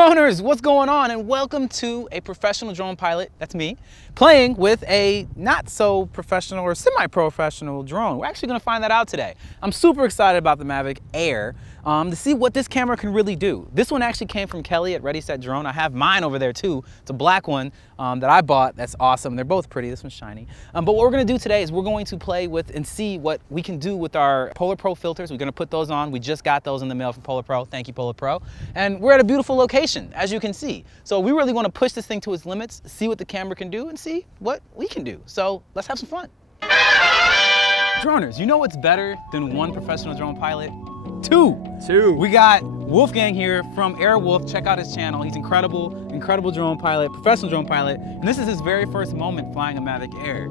Droners, what's going on? And welcome to a professional drone pilot, that's me, playing with a not so professional or semi-professional drone. We're actually gonna find that out today. I'm super excited about the MAVIC AIR to see what this camera can really do. This one actually came from Kelly at Ready Set Drone. I have mine over there too. It's a black one that I bought. That's awesome. They're both pretty. This one's shiny. But what we're gonna do today is we're going to play with and see what we can do with our Polar Pro filters. We're gonna put those on. We just got those in the mail from Polar Pro. Thank you, Polar Pro. And we're at a beautiful location, as you can see. So we really wanna push this thing to its limits, see what the camera can do, and see what we can do. So let's have some fun. Droners, you know what's better than one professional drone pilot? Two. We got Wolfgang here from Airwolf. Check out his channel. He's incredible, incredible drone pilot, professional drone pilot. And this is his very first moment flying a MAVIC AIR.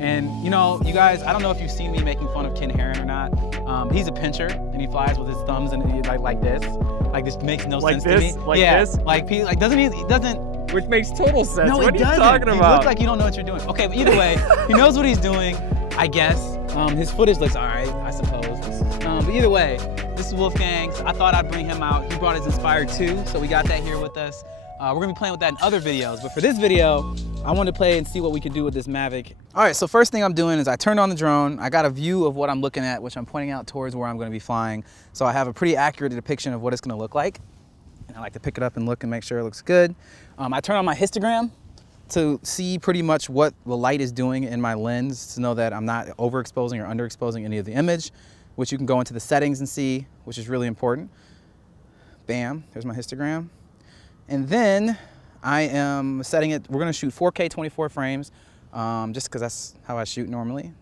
And you know, you guys, I don't know if you've seen me making fun of Ken Heron or not. He's a pincher and he flies with his thumbs and like this. Like this makes no sense to me. Like this? Like doesn't he doesn't. Which makes total sense. No, what are you doesn't. talking about? You look like you don't know what you're doing. Okay, but either way, he knows what he's doing, I guess. His footage looks all right, I suppose. But either way, this is Wolfgang's. I thought I'd bring him out. He brought his Inspire 2, so we got that here with us. We're gonna be playing with that in other videos, but for this video, I want to play and see what we can do with this MAVIC. All right, so first thing I'm doing is I turned on the drone. I got a view of what I'm looking at, which I'm pointing out towards where I'm gonna be flying. So I have a pretty accurate depiction of what it's gonna look like. And I like to pick it up and look and make sure it looks good. I turn on my histogram to see pretty much what the light is doing in my lens to know that I'm not overexposing or underexposing any of the image, which you can go into the settings and see, which is really important. Bam, there's my histogram. And then I am setting it, we're gonna shoot 4K 24 frames, just because that's how I shoot normally.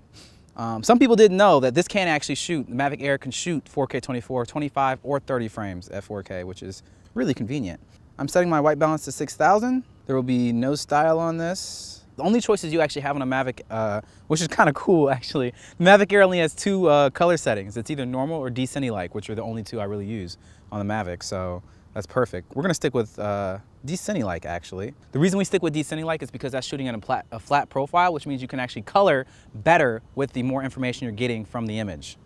Some people didn't know that this can actually shoot, the MAVIC AIR can shoot 4K 24, 25, or 30 frames at 4K, which is really convenient. I'm setting my white balance to 6,000. There will be no style on this. The only choices you actually have on a MAVIC, which is kind of cool actually, the MAVIC AIR only has two color settings. It's either normal or Dji-like, which are the only two I really use on the MAVIC, so that's perfect. We're gonna stick with Dji-like actually. The reason we stick with Dji-like is because that's shooting at a flat profile, which means you can actually color better with the more information you're getting from the image,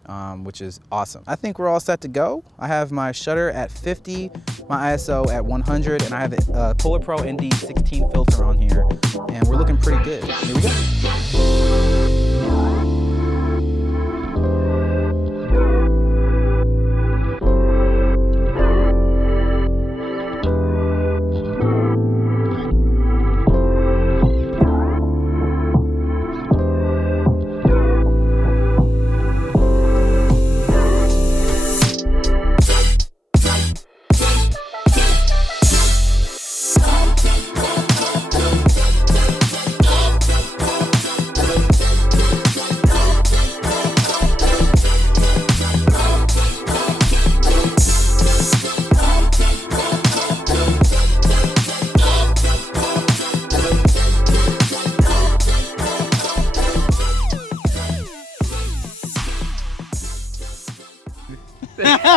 which is awesome. I think we're all set to go. I have my shutter at 50, my ISO at 100, and I have the Polar Pro ND16 filter on here, and we're looking pretty good. Here we go.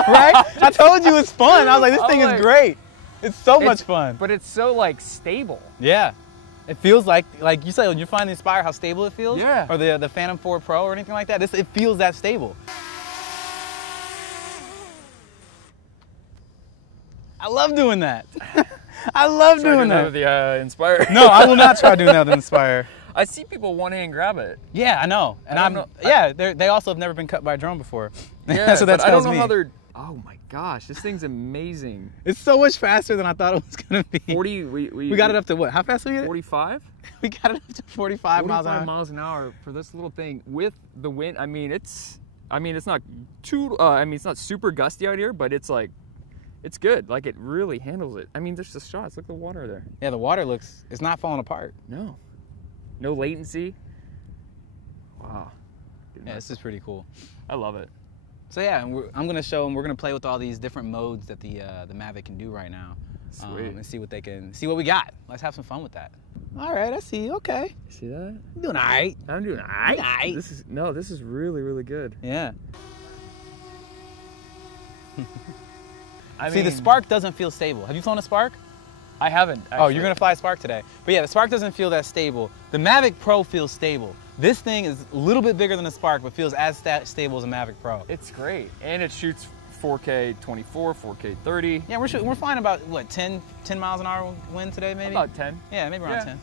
Right? I told you it's fun. I was like, this thing is great. It's so much fun. But it's so like stable. Yeah. It feels like you said, when you find the Inspire, how stable it feels? Yeah. Or the Phantom 4 Pro or anything like that. It feels that stable. I love doing that. I love doing that. With the Inspire. No, I will not try doing that with the Inspire. I see people one hand grab it. Yeah, I know. And they also have never been cut by a drone before. Yeah, so that tells I don't know me. how they're. Oh my gosh, this thing's amazing. It's so much faster than I thought it was gonna be. 40. We got it up to what? How fast did we get it? 45. We got it up to 45 miles an hour for this little thing with the wind. I mean, it's not too. It's not super gusty out here, but it's like. It's good. Like, it really handles it. I mean, there's the shots. Look at the water there. Yeah, the water looks. It's not falling apart. No. No latency. Wow. Yeah, this is pretty cool. I love it. So yeah, I'm gonna show them. We're gonna play with all these different modes that the MAVIC can do right now, and see what we got. Let's have some fun with that. All right, I see. Okay. See that? I'm doing all right. I'm doing all right. This is really, really good. Yeah. See, the Spark doesn't feel stable. Have you flown a Spark? I haven't, actually. Oh, you're gonna fly a Spark today. But yeah, the Spark doesn't feel that stable. The MAVIC Pro feels stable. This thing is a little bit bigger than the Spark, but feels as stable as a MAVIC Pro. It's great, and it shoots 4K 24, 4K 30. Yeah, we're flying about, what, 10 miles an hour wind today, maybe? About 10. Yeah, maybe around 10.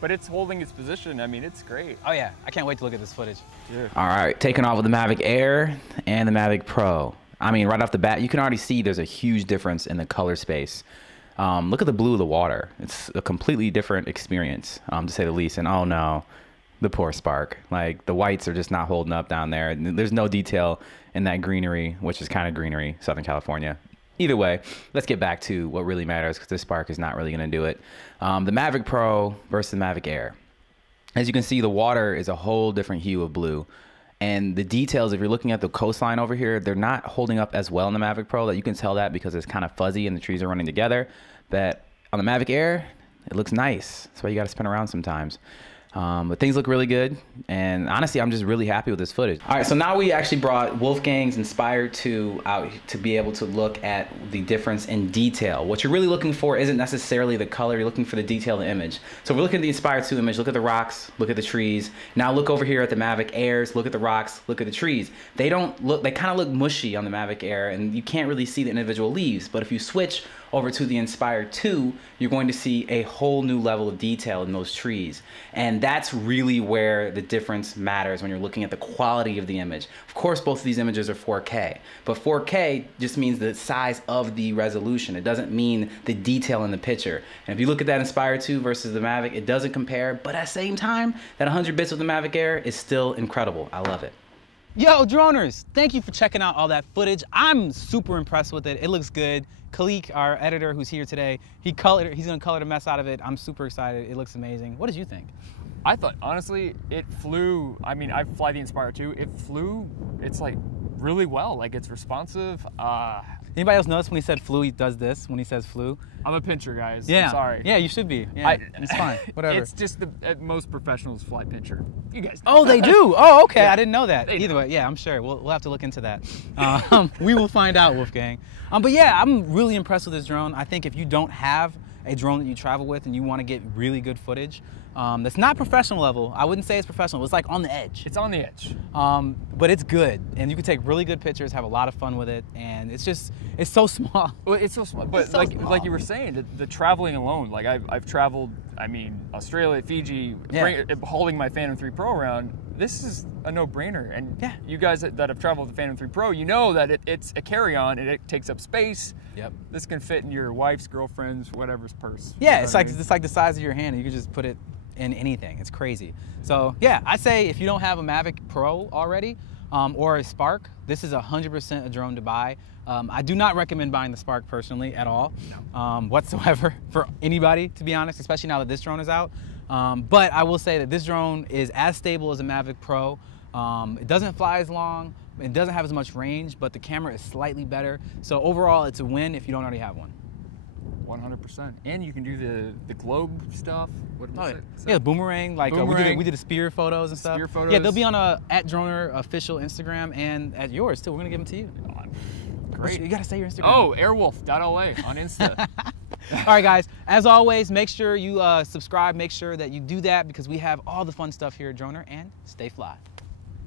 But it's holding its position. I mean, it's great. Oh yeah, I can't wait to look at this footage. Yeah. All right, taking off with the MAVIC Air and the MAVIC Pro. I mean, right off the bat, you can already see there's a huge difference in the color space. Look at the blue of the water. It's a completely different experience, to say the least. And oh no, the poor spark. Like, the whites are just not holding up down there. There's no detail in that greenery, which is kind of greenery, Southern California. Either way, let's get back to what really matters, because this spark is not really going to do it. The MAVIC Pro versus the MAVIC Air. As you can see, the water is a whole different hue of blue. And the details, if you're looking at the coastline over here, they're not holding up as well in the MAVIC Pro. That you can tell that because it's kind of fuzzy and the trees are running together. But on the MAVIC Air, it looks nice. That's why you got to spin around sometimes. But things look really good, and honestly, I'm just really happy with this footage. All right, so now we actually brought Wolfgang's Inspire 2 out to be able to look at the difference in detail. What you're really looking for isn't necessarily the color, you're looking for the detail in the image. So if we're looking at the Inspire 2 image, look at the rocks, look at the trees. Now look over here at the MAVIC Airs, look at the rocks, look at the trees. They kind of look mushy on the MAVIC Air, and you can't really see the individual leaves. But if you switch over to the Inspire 2, you're going to see a whole new level of detail in those trees. And that's really where the difference matters when you're looking at the quality of the image. Of course, both of these images are 4K, but 4K just means the size of the resolution. It doesn't mean the detail in the picture. And if you look at that Inspire 2 versus the MAVIC, it doesn't compare, but at the same time, that 100 bits with the MAVIC Air is still incredible. I love it. Yo, droners, thank you for checking out all that footage. I'm super impressed with it. It looks good. Khalik, our editor who's here today, he's gonna color the mess out of it. I'm super excited. It looks amazing. What did you think? I thought, honestly, it flew. I mean, I fly the Inspire 2. It flew, it's like really well. Like, it's responsive. Anybody else notice when he said flew, he does this when he says flew? I'm a pincher, guys. Yeah. I'm sorry. Yeah, you should be. Yeah, it's fine. Whatever. It's just most professionals fly pincher. You guys know. Oh, they do? Oh, okay. Yeah. I didn't know that. Either way, yeah, I'm sure. We'll have to look into that. We will find out, Wolfgang. But yeah, I'm really impressed with this drone. I think if you don't have a drone that you travel with and you want to get really good footage, that's not professional level. I wouldn't say it's professional. It's like on the edge. It's on the edge. But it's good, and you can take really good pictures, have a lot of fun with it, and it's so small. Well, it's so small. But so small. Like you were saying, the traveling alone. Like I've traveled. I mean, Australia, Fiji, hauling my Phantom 3 Pro around. This is a no-brainer. And yeah, you guys that have traveled with the Phantom 3 Pro, you know that it's a carry-on and it takes up space. Yep. This can fit in your wife's, girlfriend's, whatever's purse. Yeah, you know it's like the size of your hand, and you can just put it in anything. It's crazy. So yeah, I say if you don't have a MAVIC Pro already or a Spark, this is 100% a drone to buy. I do not recommend buying the Spark personally at all, whatsoever, for anybody, to be honest, especially now that this drone is out. But I will say that this drone is as stable as a MAVIC Pro. It doesn't fly as long, it doesn't have as much range, but the camera is slightly better. So overall, it's a win if you don't already have one. 100%. And you can do the globe stuff. What was it? Yeah, boomerang. Like boomerang. We did the spear photos and stuff. Spear photos. Yeah, they'll be on @Droner official Instagram and at yours too. We're gonna give them to you. Great. You gotta say your Instagram. Oh, airwolf.la on Insta. All right, guys. As always, make sure you subscribe. Make sure that you do that because we have all the fun stuff here at Droner, and stay fly.